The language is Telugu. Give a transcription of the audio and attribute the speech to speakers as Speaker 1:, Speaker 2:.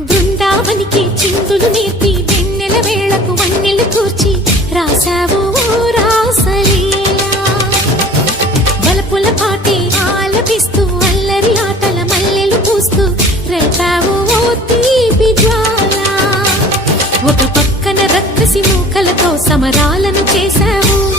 Speaker 1: బృందావనికి చిందులు నేర్పి వెన్నెల వేళకు వన్నెలు కూర్చి రాశావు పంచావు ఒక పక్కన రక్కసి మూకలతో సమరాలను చేశావు.